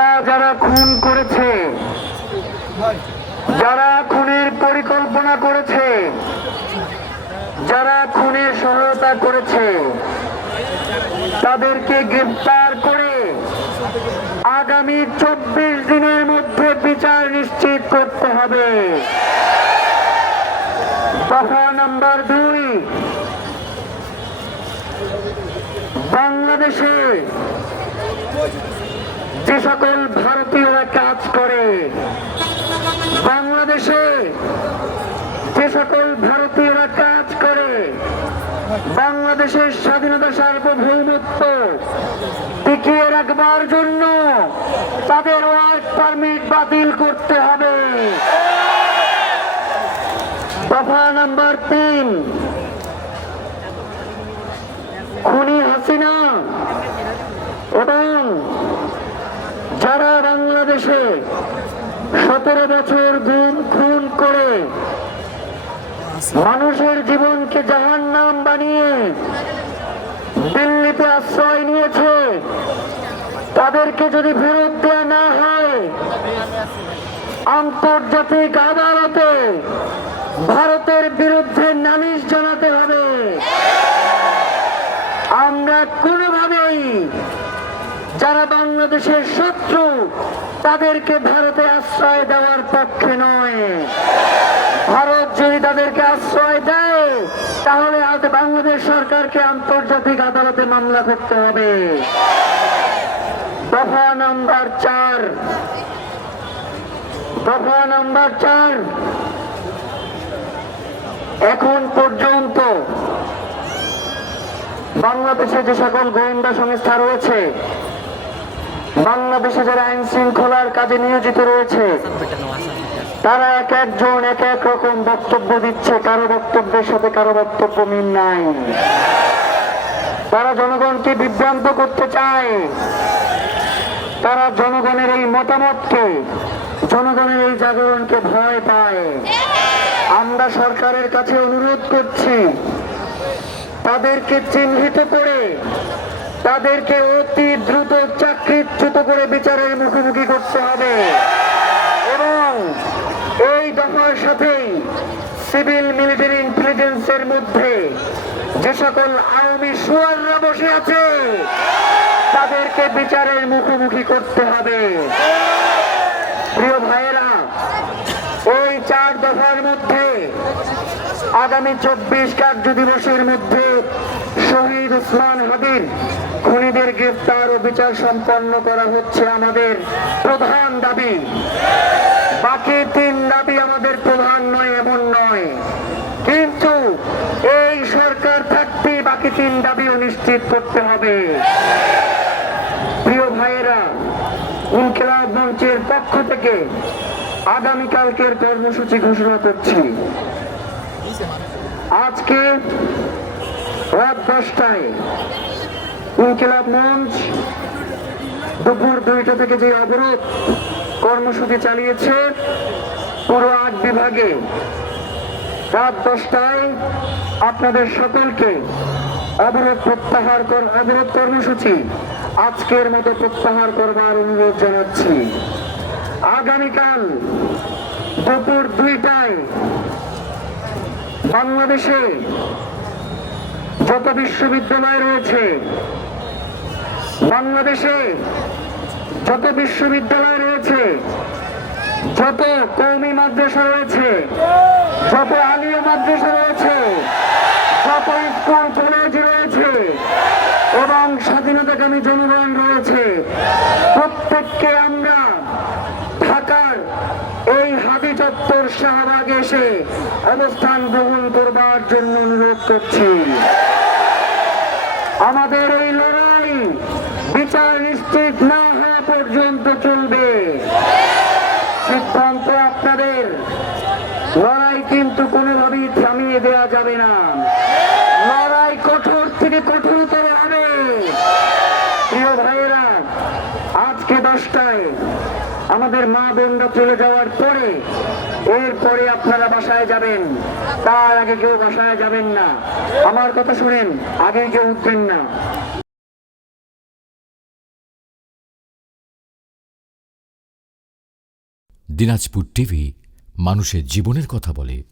আমরা যারা খুন করেছে, যারা খুনের পরিকল্পনা করেছে, যারা খুনের সহায়তা করেছে, তাদেরকে গ্রেফতার করে আগামী চব্বিশ দিনের মধ্যে বিচার নিশ্চিত করতে হবে। দফা নাম্বার দুই, বাংলাদেশে যে সকল ভারতীয়রা কাজ করে, বাংলাদেশে যে সকল ভারতীয়রা কাজ করে, বাংলাদেশের স্বাধীনতা সার্বভৌমত্ব টিকিয়ে রাখবার জন্য তাদের ওয়ার্ক পারমিট বাতিল করতে হবে। দফা নাম্বার তিন, খুনি হাসিনা এবং যারা বাংলাদেশে সতেরো বছর গুম খুন করে মানুষের জীবনকে জাহান নাম বানিয়ে দিল্লিতে আশ্রয় নিয়েছে। তাদেরকে যদি ফেরত দেওয়া না হয়, আন্তর্জাতিক আদালতে ভারতের বিরুদ্ধে নালিশ জানাতে হবে। আমরা কোনোভাবেই যারা বাংলাদেশের শত্রু, তাদেরকে ভারতে আশ্রয় দেওয়ার পক্ষে নয় ভারত যদি তাদেরকে আশ্রয় দেয় তাহলে আজ বাংলাদেশ সরকারকে আন্তর্জাতিক আদালতে মামলা করতে হবে। দফা চার। দফা চার। এখন পর্যন্ত বাংলাদেশে যে সকল গোয়েন্দা সংস্থা রয়েছে, বাংলাদেশে যারা আইন শৃঙ্খলার কাজে নিয়োজিত রয়েছে, তারা এক একজন এক এক রকম বক্তব্য দিচ্ছে। কারও বক্তব্যের সাথে কারও বক্তব্য মিল নাই। তারা জনগণকে বিভ্রান্ত করতে চায়, তারা জনগণের এই মতামতকে, জনগণের এই জাগরণকে ভয় পায়। আমরা সরকারের কাছে অনুরোধ করছি, তাদেরকে চিহ্নিত করে, তাদেরকে অতি দ্রুত চাকরিচ্যুত করে বিচারের মুখোমুখি করতে হবে। এবং এই দফার সাথেই সিভিল মিলিটারি ইন্টেলিজেন্সের মধ্যে যে সকল আওয়ামী সুয়াররা বসে আছে। তাদেরকে বিচারের মুখোমুখি করতে হবে। প্রিয় ভাইয়েরা, ওই চার দফার মধ্যে, আগামী চব্বিশ কার্য দিবসের মধ্যে শহীদ উসমান হাদির খুনিদের গ্রেফতার ও বিচার সম্পন্ন করা হচ্ছে আমাদের প্রধান দাবি বাকি তিন দাবি আমাদের প্রধান নয় এমন নয় কিন্তু এই সরকার থাকতে বাকি তিন দাবিও নিশ্চিত করতে হবে। প্রিয় ভাইয়েরা, ইনকিলাব মঞ্চের পক্ষ থেকে আগামীকালকের কর্মসূচি ঘোষণা করছি। আজকে রাত দশটায় ইনকিলাব মঞ্চ দুপুর দুইটা থেকে যে অবরোধ কর্মসূচি চালিয়েছে, পুরো আট বিভাগে রাত দশটায় আপনাদের সকলকে অবরোধ প্রত্যাহার কর অবরোধ কর্মসূচি। আজকের মতো প্রত্যাহার করবার অনুরোধ জানাচ্ছি। আগামীকাল দুপুর দুইটায় বাংলাদেশে যত বিশ্ববিদ্যালয় রয়েছে, বাংলাদেশে যত বিশ্ববিদ্যালয় রয়েছে, যত কৌমি মাদ্রাসা রয়েছে, যত আলিয়া মাদ্রাসা রয়েছে, যত স্কুল কলেজ রয়েছে এবং স্বাধীনতাকামী জনগণ রয়েছে প্রত্যেককে আমরা ঢাকার চত্বর শাহবাগে এসে অবস্থান গ্রহণ করবার জন্য অনুরোধ করছি। আমাদের এই লড়াই বিচার নিশ্চিত না হওয়া পর্যন্ত চলবে। সিদ্ধান্ত আপনাদের। লড়াই কিন্তু কোনোভাবেই থামিয়ে দেওয়া যাবে না। লড়াই কঠোর থেকে কঠোরতর আমাদের মা বোনরা চলে যাওয়ার পরে, এরপরে আপনারা বাসায় যাবেন। তার আগে কেউ বাসায় যাবেন না। আমার কথা শুনেন আগে কেউ উঠবেন না। দিনাজপুর টিভি মানুষের জীবনের কথা বলে।